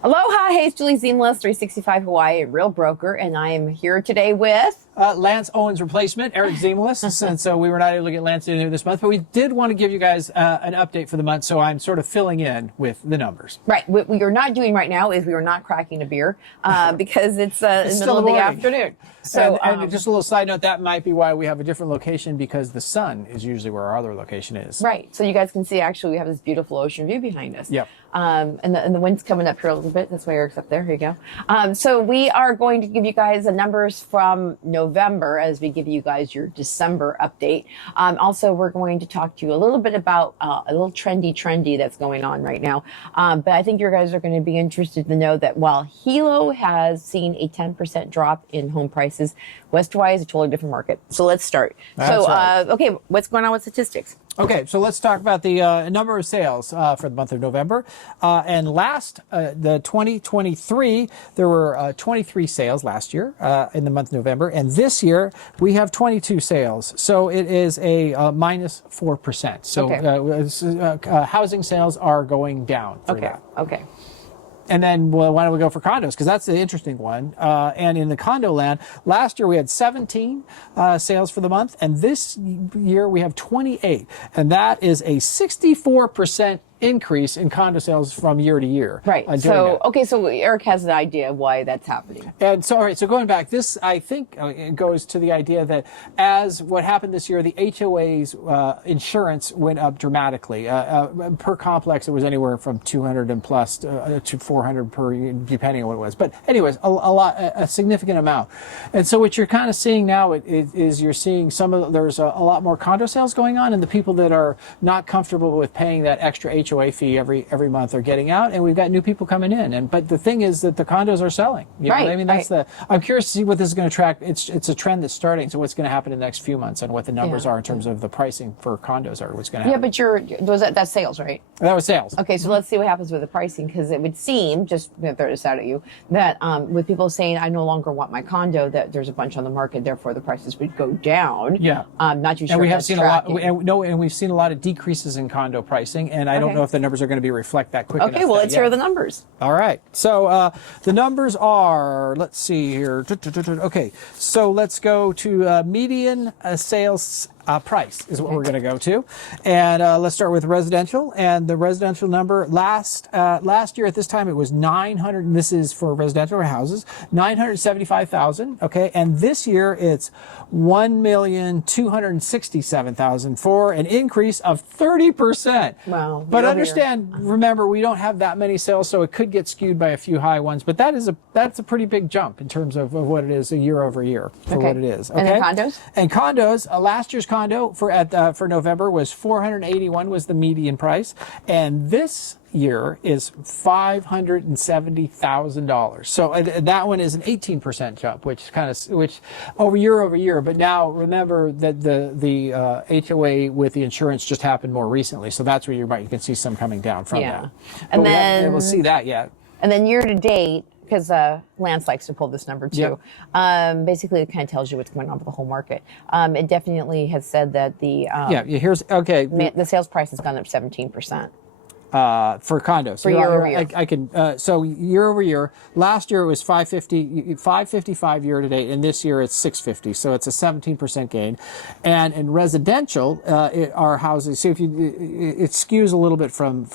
Aloha, hey, it's Julie Ziemelis, 365 Hawaii, real broker, and I am here today with... Lance Owen's replacement, Eric Ziemelis, and so we were not able to get Lance in here this month, but we did want to give you guys an update for the month, so I'm sort of filling in with the numbers. Right. What we are not doing right now is we are not cracking a beer because it's in the middle of the afternoon. So, and just a little side note, that might be why we have a different location, because the sun is usually where our other location is. Right. So you guys can see, actually, we have this beautiful ocean view behind us. Yep. And the wind's coming up here a little bit. That's why Eric's up there. Here you go. So we are going to give you guys the numbers from November as we give you guys your December update. Also, we're going to talk to you a little bit about a little trendy that's going on right now. But I think you guys are going to be interested to know that while Hilo has seen a 10% drop in home prices, West Hawaii is a totally different market. So let's start. That's right. Okay, what's going on with statistics? Okay, so let's talk about the number of sales for the month of November. And the 2023, there were 23 sales last year in the month of November. And this year, we have 22 sales. So it is a minus 4%. So okay. Housing sales are going down. Okay. And then, well, why don't we go for condos? Because that's the interesting one. And in the condo land, last year we had 17 sales for the month, and this year we have 28. And that is a 64% increase in condo sales from year to year. Right. So Eric has an idea of why that's happening. And so, all right, so going back, this, I think, it goes to the idea that as what happened this year, the HOA's insurance went up dramatically. Per complex, it was anywhere from 200 and plus to 400 per, depending on what it was. But anyways, a significant amount. And so what you're kind of seeing now is you're seeing there's a lot more condo sales going on, and the people that are not comfortable with paying that extra HOA fee every month are getting out, and we've got new people coming in. But the thing is that the condos are selling. You know what I mean? That's I'm curious to see what this is going to track. It's a trend that's starting. So what's going to happen in the next few months and what the numbers are in terms of the pricing for condos are what's going to happen. Yeah, but that's sales, right? That was sales. Okay, so let's see what happens with the pricing, because it would seem, just going to throw this out at you, that with people saying I no longer want my condo, that there's a bunch on the market, therefore the prices would go down. Yeah. Not too sure. And we have seen a lot. And we've seen a lot of decreases in condo pricing, and I don't know if the numbers are going to reflect that quick enough. Okay, well, let's hear the numbers. All right. So the numbers are, let's see here. Okay, so let's go to median sales price is what we're going to go to. And let's start with residential. And the residential number last year at this time, it was 900, and this is for residential houses, 975,000. Okay. And this year it's 1,267,000 for an increase of 30%. Wow. But remember, we don't have that many sales, so it could get skewed by a few high ones. But that's a pretty big jump in terms of what it is year over year for what it is. Okay. And then condos? And condos, last year's condo for November was 481 was the median price, and this year is $570,000. So that one is an 18% jump, which over year. But now remember that the HOA with the insurance just happened more recently, so that's where you can see some coming down from that. And then we'll see that yet. And then year to date, because Lance likes to pull this number too. Yep. Basically, it kind of tells you what's going on with the whole market. It definitely has said that the sales price has gone up 17%. For condos. For year over year. I can, so year over year, last year it was 555 year to date, and this year it's 650. So it's a 17% gain. And in residential, our houses, see if it skews a little bit from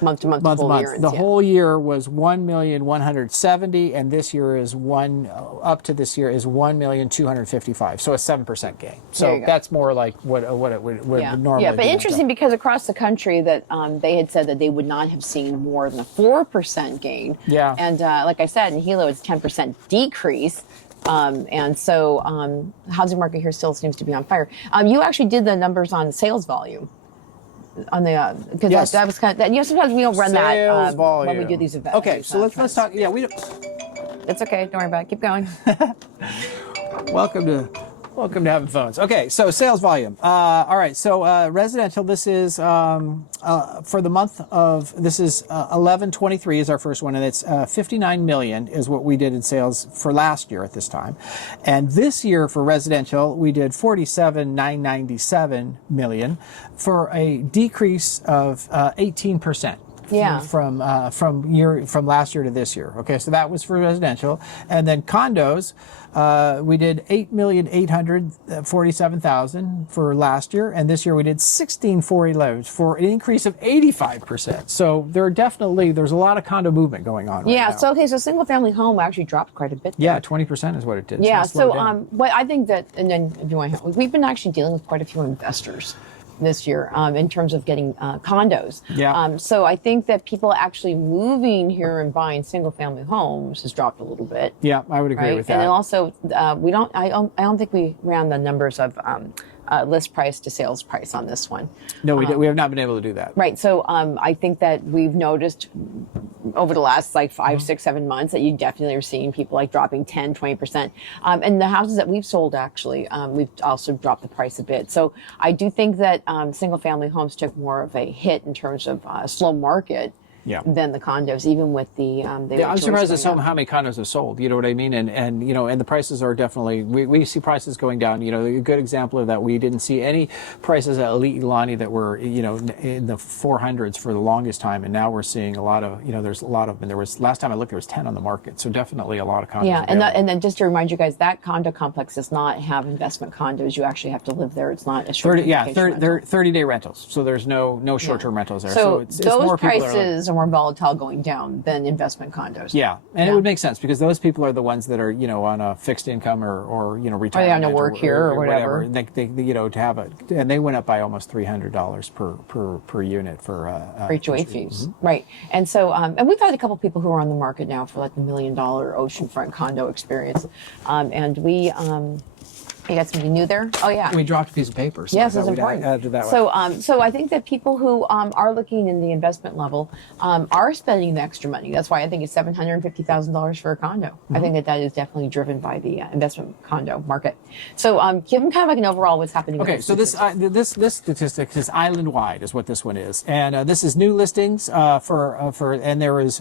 month to month. The whole year was 1,170,000, and this year is up to this year is 1,255,000. So a 7% gain. So that's more like what it would normally. Yeah, but interesting because across the country that they had said that they would not have seen more than a 4% gain. Yeah. And like I said, in Hilo, it's 10% decrease. And so the housing market here still seems to be on fire. You actually did the numbers on sales volume. On the because that was kind of sometimes we don't run sales that volume. when we do these events. Okay, so let's talk. Yeah, we don't. It's okay. Don't worry about it. Keep going. Welcome to having phones. Okay, so sales volume. All right, so residential, this is for the month of, this is 11/23 is our first one, and it's 59 million is what we did in sales for last year at this time. And this year for residential, we did 47,997 million for a decrease of 18%. Yeah. from last year to this year. Okay, so that was for residential, and then condos, we did 8,847,000 for last year, and this year we did 16,411 for an increase of 85%. So there's a lot of condo movement going on. Yeah. Right now. So okay. So single family home actually dropped quite a bit. Yeah, 20% is what it did. Yeah. it's slowed So down. what I think that, and then if you want, we've been actually dealing with quite a few investors this year in terms of getting condos. Yeah. So I think that people actually moving here and buying single family homes has dropped a little bit. Yeah, I would agree Right. with that. And then also I don't think we ran the numbers of list price to sales price on this one. No, we have not been able to do that. Right. So I think that we've noticed over the last like 5, 6, 7 months that you definitely are seeing people like dropping 10, 20%. And the houses that we've sold, actually, we've also dropped the price a bit. So I do think that single family homes took more of a hit in terms of slow market. Yeah. Than the condos, even with the Yeah, I'm surprised at how many condos have sold. You know what I mean? And the prices are definitely, we see prices going down. You know, a good example of that, we didn't see any prices at Elite Ilani that were, in the 400s for the longest time. And now we're seeing a lot of, there's a lot of, and last time I looked, there was 10 on the market. So definitely a lot of condos. Yeah, and then just to remind you guys, that condo complex does not have investment condos. You actually have to live there. It's not a short-term vacation they're rental. 30-day rentals. So there's no short-term rentals there. So it's those more people prices are more volatile going down than investment condos. Yeah, and it would make sense because those people are the ones that are, on a fixed income or retirement. Or they on to work here or whatever. They to have and they went up by almost $300 per unit for HOA fees, right? And so, and we've had a couple people who are on the market now for like the $1 million oceanfront condo experience, and we. You got something new there? Oh yeah. We dropped a piece of paper. So yes, it's important. So I think that people who are looking in the investment level are spending the extra money. That's why I think it's $750,000 for a condo. Mm-hmm. I think that is definitely driven by the investment condo market. So give them kind of like an overall what's happening. Okay, so this statistic is island wide, is what this one is, and this is new listings and there is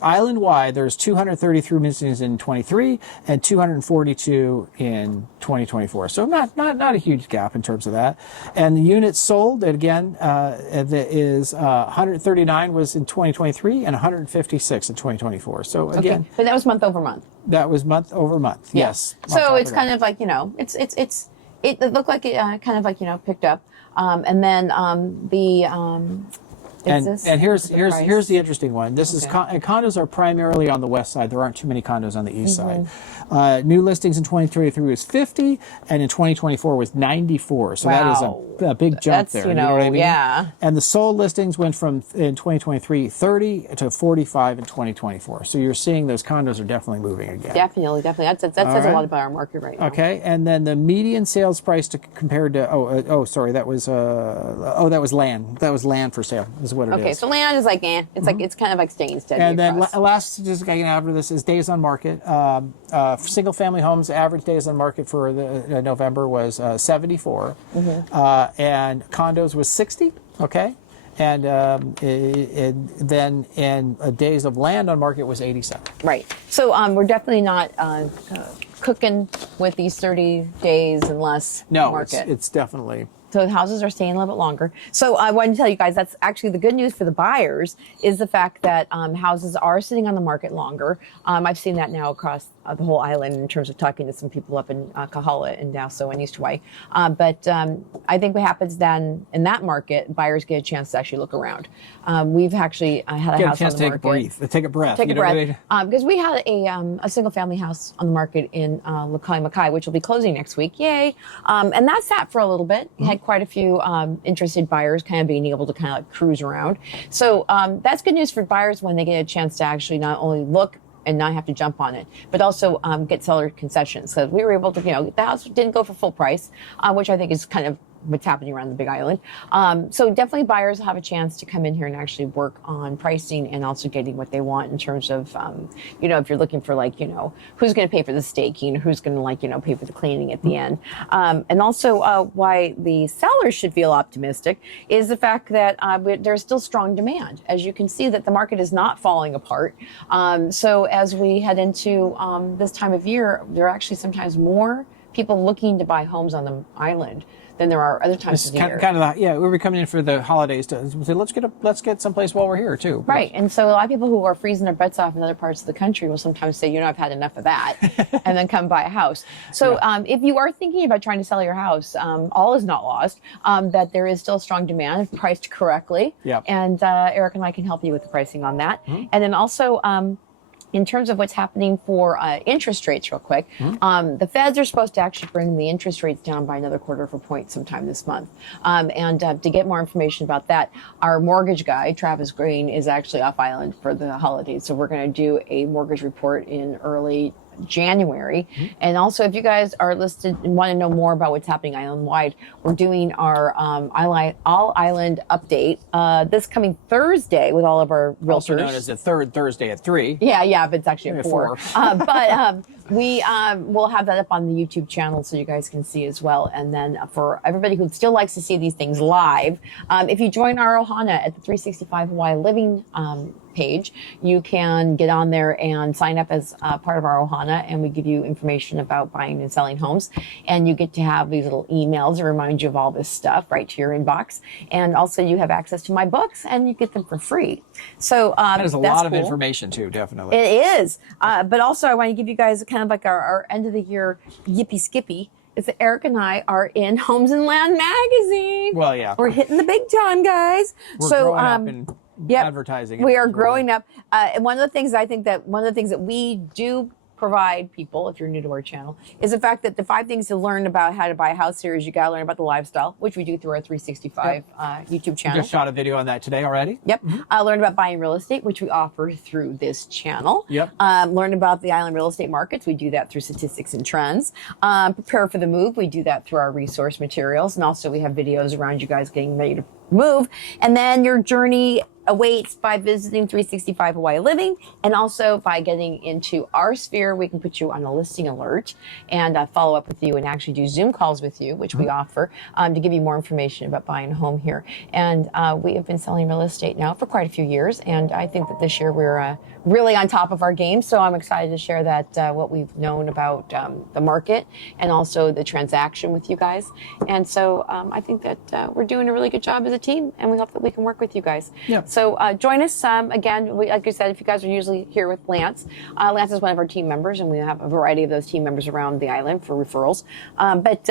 island wide. There's 233 listings in 23 and 242 in 2024. So not a huge gap in terms of that. And the units sold, again, is 139 was in 2023 and 156 in 2024 So again, okay. But that was month over month. That was month over month. Yeah. Yes. So it's kind of like it looked like it kind of like picked up, and then And here's the interesting one. This is condos are primarily on the west side. There aren't too many condos on the east side. New listings in 2023 was 50, and in 2024 was 94. So that is a big jump there. You know what I mean? Yeah. And the sold listings went from in 2023 30 to 45 in 2024. So you're seeing those condos are definitely moving again. Definitely. That says a lot about our market right now. Okay, and then the median sales price compared to that was land. That was land for sale. Is what it is. Okay, so land is like it's like it's kind of like staying steady. And then last statistic I can add for this is days on market. Single family homes average days on market for the November was 74, and condos was 60. Okay, and then days of land on market was 87. Right. So we're definitely not cooking with these 30 days and less market. It's definitely. So the houses are staying a little bit longer. So I wanted to tell you guys that's actually the good news for the buyers is the fact that houses are sitting on the market longer. I've seen that now across the whole island in terms of talking to some people up in Kahala and Nassau and East Hawaii. But I think what happens then in that market, buyers get a chance to actually look around. We've actually had a house on the market. Take a breath. Take a breath. Because we had a single family house on the market in Lakai Makai, which will be closing next week. Yay. And that sat for a little bit. Had quite a few interested buyers kind of being able to kind of like cruise around. So that's good news for buyers when they get a chance to actually not only look and not have to jump on it, but also get seller concessions. So we were able to, the house didn't go for full price, which I think is kind of what's happening around the Big Island. So definitely buyers will have a chance to come in here and actually work on pricing and also getting what they want in terms of, if you're looking for who's going to pay for the staking, who's going to pay for the cleaning at the end. And also why the sellers should feel optimistic is the fact that there's still strong demand. As you can see that the market is not falling apart. So as we head into this time of year, there are actually sometimes more people looking to buy homes on the island than there are other times of the year. We're coming in for the holidays to say, let's get someplace while we're here too. Right. And so a lot of people who are freezing their butts off in other parts of the country will sometimes say, I've had enough of that, and then come buy a house. So if you are thinking about trying to sell your house, all is not lost, that there is still strong demand if priced correctly. Yep. And Eric and I can help you with the pricing on that. And then also, in terms of what's happening for interest rates, real quick, the feds are supposed to actually bring the interest rates down by another 1/4 point sometime this month. And to get more information about that, our mortgage guy, Travis Green, is actually off island for the holidays. So we're going to do a mortgage report in early January. And also, if you guys are listed and want to know more about what's happening island-wide, we're doing our all island update this coming Thursday with all of our realtors. Also known as the third Thursday at 3. Yeah, but it's actually at 4. But we will have that up on the YouTube channel so you guys can see as well. And then for everybody who still likes to see these things live, if you join our Ohana at the 365 Hawaii Living page, you can get on there and sign up as part of our Ohana, and we give you information about buying and selling homes, and you get to have these little emails to remind you of all this stuff right to your inbox. And also you have access to my books, and you get them for free. So that is a lot of information too, definitely. It is. But also I want to give you guys kind of like our end of the year yippee skippy. Is that Eric and I are in Homes and Land magazine. Well, yeah. We're hitting the big time, guys. We're growing up in advertising. We are growing up. And one of the things that we do provide people, if you're new to our channel, is the fact that the 5 things to learn about how to buy a house series, you got to learn about the lifestyle, which we do through our 365 YouTube channel. We just shot a video on that today already. Yep. Learn about buying real estate, which we offer through this channel. Yep. Learn about the island real estate markets. We do that through statistics and trends. Prepare for the move. We do that through our resource materials. And also we have videos around you guys getting ready to move. And then your journey awaits by visiting 365 Hawaii Living, and also by getting into our sphere. We can put you on a listing alert and follow up with you and actually do Zoom calls with you, which we offer to give you more information about buying a home here. And we have been selling real estate now for quite a few years, and I think that this year we're really on top of our game. So I'm excited to share that what we've known about the market and also the transaction with you guys. And so I think that we're doing a really good job as a team, and we hope that we can work with you guys. Yeah. So join us. Again, like I said, if you guys are usually here with Lance, Lance is one of our team members, and we have a variety of those team members around the island for referrals. But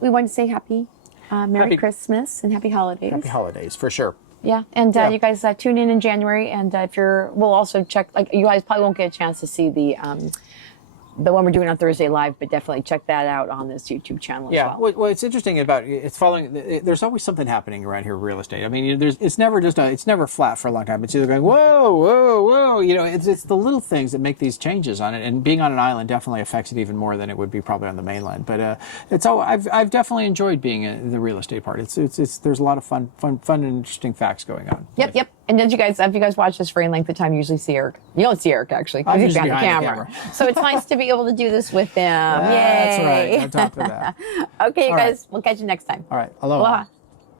we want to say Merry Christmas and Happy Holidays. Happy Holidays, for sure. Yeah, and you guys tune in January, and we'll also check. Like, you guys probably won't get a chance to see the one we're doing on Thursday live, but definitely check that out on this YouTube channel as well. Well, it's interesting about it's following. There's always something happening around here with real estate. I mean, it's never flat for a long time. It's either going whoa, whoa, whoa. It's the little things that make these changes on it. And being on an island definitely affects it even more than it would be probably on the mainland. But I've definitely enjoyed being in the real estate part. There's a lot of fun and interesting facts going on. Yep. And then if you guys watch this for any length of time, you usually see Eric. You don't see Eric actually because he's behind the camera. So it's nice to be able to do this with him. Yay! That's right. On top of that. Okay, you guys. We'll catch you next time. All right. Aloha.